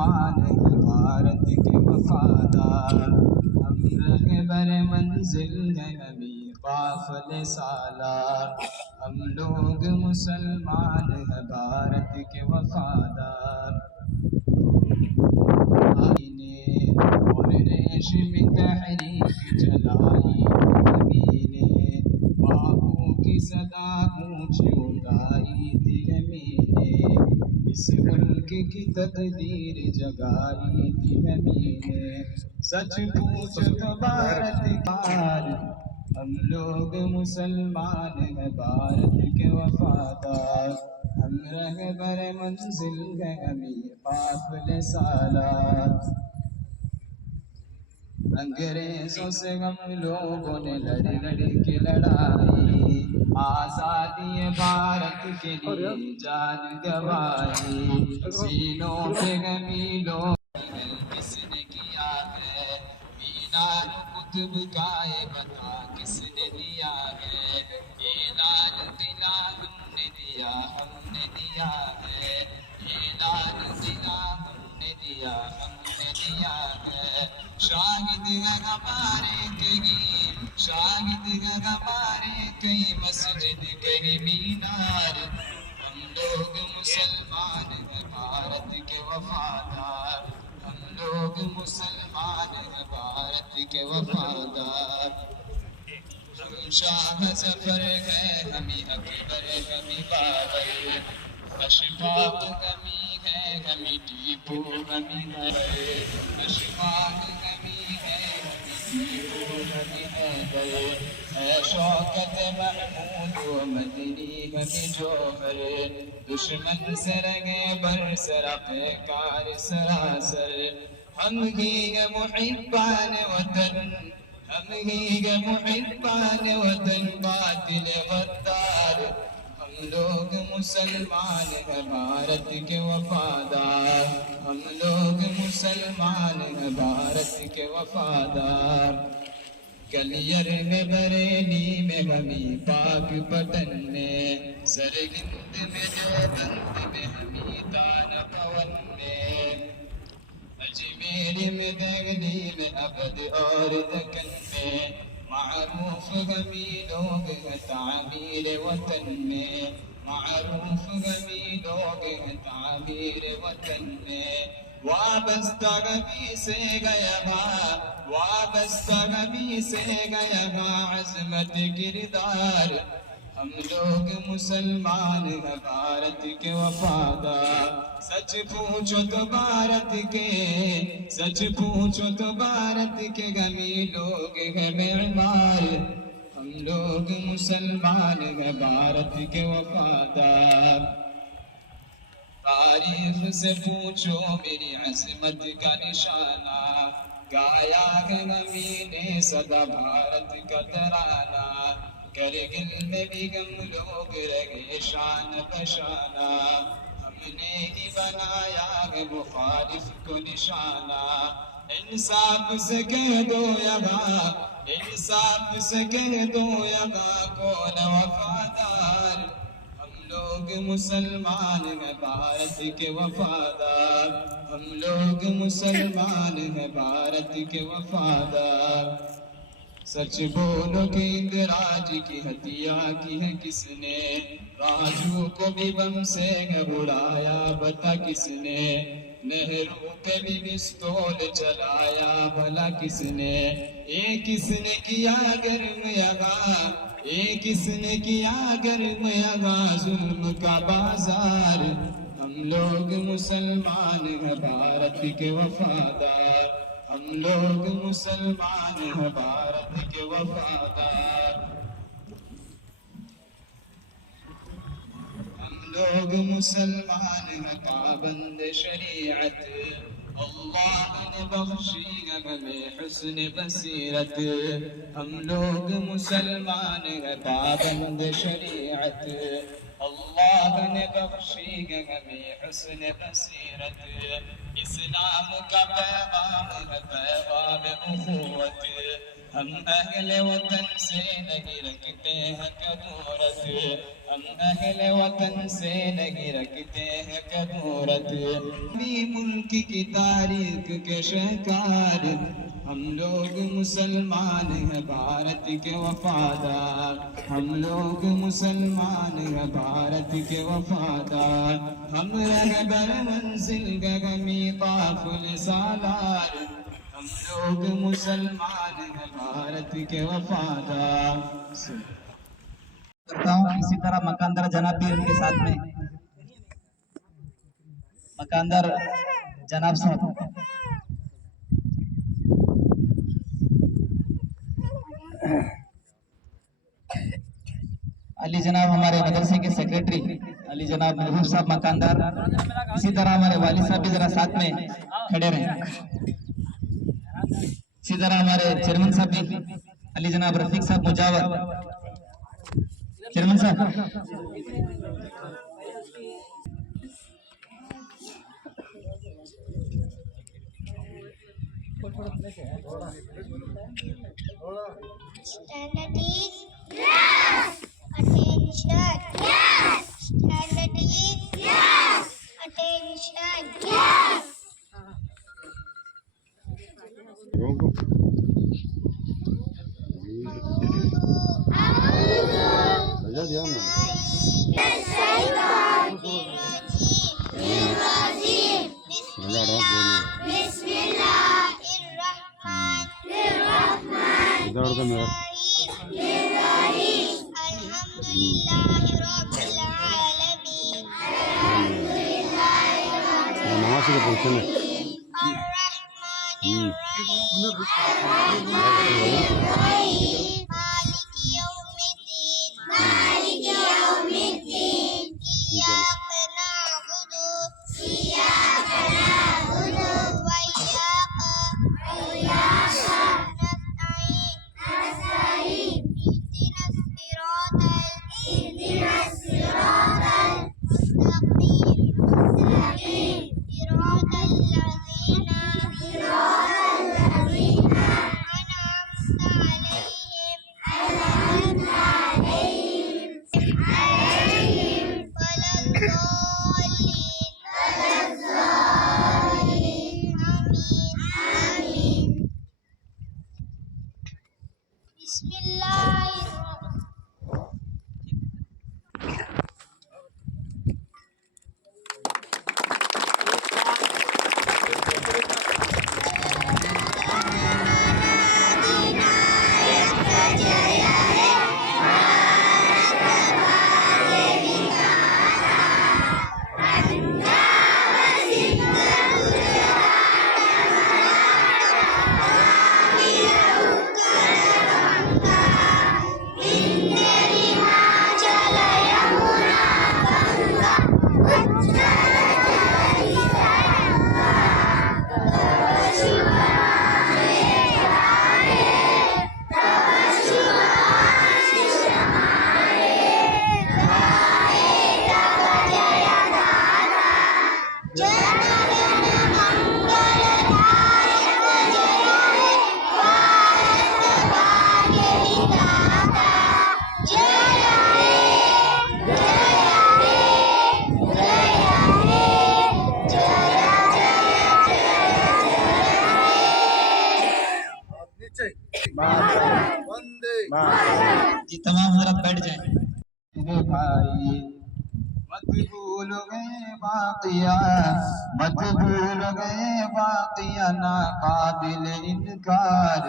مسلمان ہیں بھارت کے وفادار، ہم رہبر منزل ہیں ہمیں قافلے سالار، ہم لوگ مسلمان ہیں بھارت کے وفادار۔ اور ریشم تحریک چلائی ہمیں نے، باپو کی صدا اونچی اٹھائی تھی ہمیں نے، اس ملک کی تقدیر جگائی تھی ہمیں نے، سچ پوچھو تو بھارت پار، ہم لوگ مسلمان ہیں بھارت کے وفادار، ہم رہبر منزل ہیں ہمیں قافلے سالار۔ انگریزوں سے ہم لوگوں نے لڑ کے لڑائی، آزادی بھارت کے لیے جان گنوائی، سینوں پہ ہمیں لوگ کس نے کیا ہے، مینار قطب کا یہ بتا کس نے دیا ہے، یہ لال قلعہ ہم نے دیا، ہم نے دیا ہے، یہ لال قلعہ ہم نے دیا، ہم نے دیا ہے، شاہد ہے ہمارے کہیں، شاہد ہے ہمارے کہیں مسجد کہیں مینار، ہم لوگ مسلمان ہیں بھارت کے وفادار، ہم لوگ مسلمان ہیں بھارت کے وفادار، ہم شاہ ظفر ہے ہمیں اکبر ہمیں بابر، اشفاق ہمیں ہے ہمیں ٹیپو ہمیں ہے، اشفاق ہمیں ہے ہمیں ٹیپو ہمیں حیدر، اے شوکت محمود و مدنی ہمیں جوہر، دشمن سے رنگے بر سرق کار سراسر، ہم ہی ہے محبان وطن، ہم ہی ہے محبان وطن باطل غدار، ہم لوگ مسلمان ہیں بھارت کے وفادار، ہم لوگ مسلمان ہیں بھارت کے وفادار، کلیر میں بریلی میں ہمیں پاک پٹن میں، سرگند میں دیوبند میں ہمیں دان پون میں، اجمیر میں دہلی میں ابد اور دکن میں، معروف ہمیں لوگ ہیں تعمیر وطن میں، معروف ہمیں لوگ ہیں تعمیر وطن میں، وابستہ ہمیں سے گیا گا، وابستہ ہمیں سے گیا گا عظمت کردار، ہم لوگ مسلمان ہیں بھارت کے وفادار، سچ پوچھو تو بھارت کے، سچ پوچھو تو بھارت کے غمی لوگ ہیں معمار، ہم لوگ مسلمان ہیں بھارت کے وفادار، تاریخ سے پوچھو میری عظمت کا نشانہ، گایا ہے نبی نے سدا بھارت کا ترانہ، کرگل میں بھی ہم لوگ رہے شان بشانہ، ہم نے ہی بنایا ہے مخالف کو نشانہ، انصاف سے کہہ دو یہاں، انصاف سے کہہ دو یہاں کون وفادار، ہم لوگ مسلمان ہیں بھارت کے وفادار، ہم لوگ مسلمان ہیں بھارت کے وفادار، سچ بولو کہ اندراج کی ہتیا کی ہے کس نے، راجو کو بھی بم سے اڑایا بتا کس نے، نہرو پہ بھی پستول چلایا بھلا کس نے، یہ کس نے کیا گرم یہاں، یہ کس نے کیا گرم یہاں ظلم کا بازار، ہم لوگ مسلمان ہیں بھارت کے وفادار، ہم لوگ مسلمان ہیں بھارت کے وفادار، ہم لوگ مسلمان ہیں پابند شریعت، اللہ نے بخشی ہمیں حسن بصیرت، ہم لوگ مسلمان ہیں پابند شریعت، اللہ نے بخشی ہے ہمیں حسن بصیرت، اسلام کا پیغام ہے پیغام اخوت، ہم اہل وطن سے نہیں رکھتے ہیں کدورت، ہم اہل وطن سے نہیں رکھتے ہیں کدورت، بھی ملک کی تاریخ کے شہکار، ہم لوگ مسلمان ہیں بھارت کے وفادار، ہم لوگ مسلمان ہیں بھارت کے وفادار، ہم رہبر منزل گگمی قافل سالار، ہم لوگ مسلمان ہیں بھارت کے وفادار۔ کرتا ہوں اسی طرح مکاندر جناب بھی ان کے ساتھ میں، مکاندر جناب صاحب، علی جناب ہمارے مدرسے کے سیکریٹری علی جناب محبوب صاحب مکاندار، اسی طرح ہمارے والد صاحب بھی ذرا ساتھ میں کھڑے رہیں، اسی طرح ہمارے چیئرمین صاحب بھی علی جناب رفیق صاحب مجاور، چیئرمین صاحب Standard is yes. Attention yes. Standard is yes. Attention yes. جی تمام حضرات بیٹھ جائیں۔ بھائی مت بھول گئے باقیہ، مت بھول گئے باقیہ ناقابل انکار،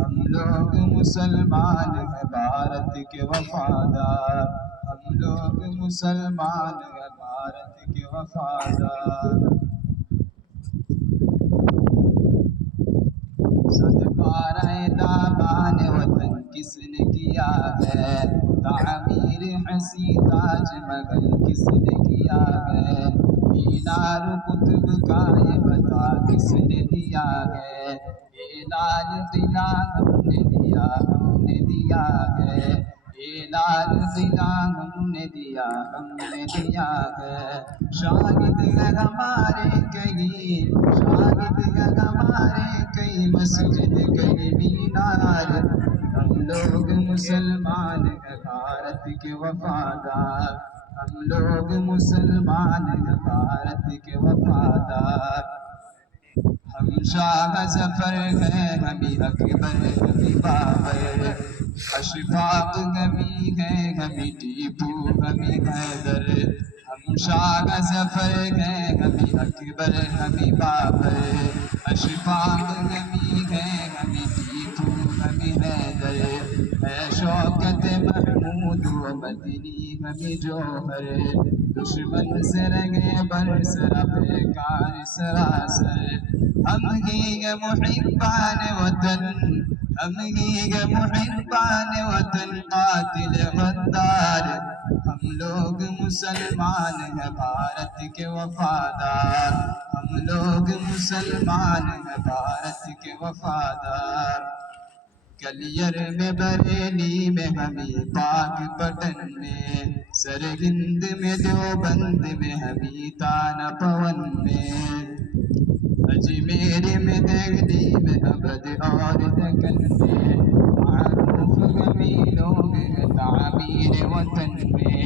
ہم لوگ مسلمان ہیں بھارت کے وفادار، ہم لوگ مسلمان ہیں بھارت کے وفادار۔ صدقہ دامان وطن کس نے کیا ہے، تعمیر حسین تاج محل کس نے کیا ہے، مینار قطب کا یہ بتا کس نے دیا ہے، یہ لال قلعہ ہم نے دیا ہے، لال قلعہ ہم نے دیا ہے شاہد ہے ہمارے کئی شاہد ہے ہمارے کئی مسجد کئی مینار ہم لوگ مسلمان ہیں بھارت کے وفادار ہم لوگ مسلمان ہیں بھارت کے وفادار ہم شاہ ظفر ہیں ہمیں اکبر ہمیں بابر اشفاق ہمیں ہیں ہمیں ٹیپو ہمیں حیدر ہم شاہ ظفر ہیں ہمیں اکبر ہمیں بابر اشفاق ہمیں ہیں ہمیں ٹیپو ہمیں حیدر ہے شوکت محمود و مدنی ہمیں جوہر دشمن سے رنگے برسرا بیکار سراسر ہم ہی محبان وطن ہم ہی محبان وطن قاتل غدار ہم لوگ مسلمان ہیں بھارت کے وفادار ہم لوگ مسلمان ہیں بھارت کے وفادار کلیر میں بریلی میں ہمیں پاک پٹن میں سرہند میں دیوبند میں ہمیں تانا پون میں اجمیر میں دہلی میں ابد اور دکن میں معروف ہمیں لوگ ہیں تعمیر وطن میں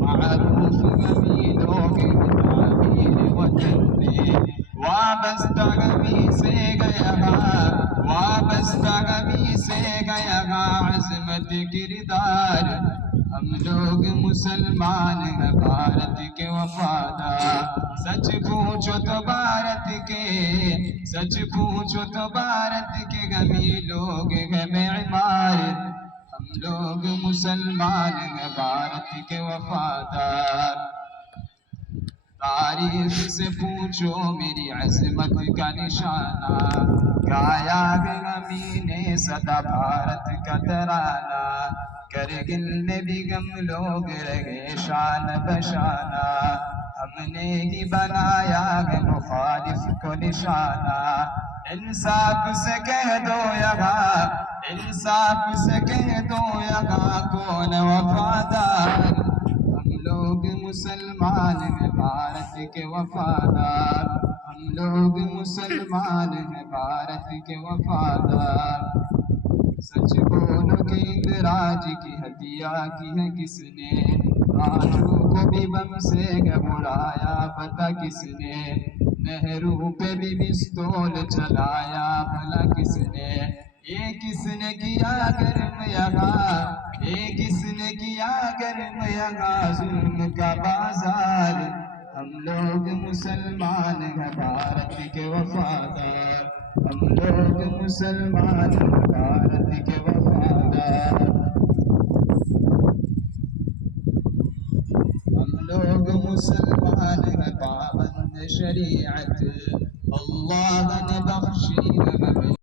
معروف ہمیں لوگ ہیں تعمیر وطن میں وابستہ ہمیں سے گیا وابستہ ہمیں سے گیا عظمت کردار ہم لوگ مسلمان ہیں بھارت کے وفادار سچ پوچھو تو بھارت کے سچ پوچھو تو بھارت کے ہمیں لوگ ہیں معمار ہم لوگ مسلمان ہیں بھارت کے وفادار تاریخ سے پوچھو میری عظمت کا نشانہ گایا ہے ہمیں نے سدا بھارت کا ترانہ کرگل میں بھی ہم لوگ رہے شان بشانہ ہم نے ہی بنایا ہے مخالف کو نشانہ انصاف سے کہہ دو یہاں انصاف سے کہہ دو یہاں کون وفادار ہم لوگ مسلمان ہیں بھارت کے وفادار ہم لوگ مسلمان ہیں بھارت کے وفادار سچ بولو کہ اندراج کی ہتیا کی ہے کس نے راجو کو بھی بم سے گھبرایا پتا کس نے نہرو پہ بھی پستول چلایا بھلا کس نے یہ کس نے کیا گرم یہاں یہ کس نے کیا گرم یہاں ظلم کا بازار ہم لوگ مسلمان ہیں بھارت کے وفادار ہم لوگ مسلمان ہیں بھارت کے وفادار ہم لوگ مسلمان ہیں پابند شریعت اللہ نے بخشی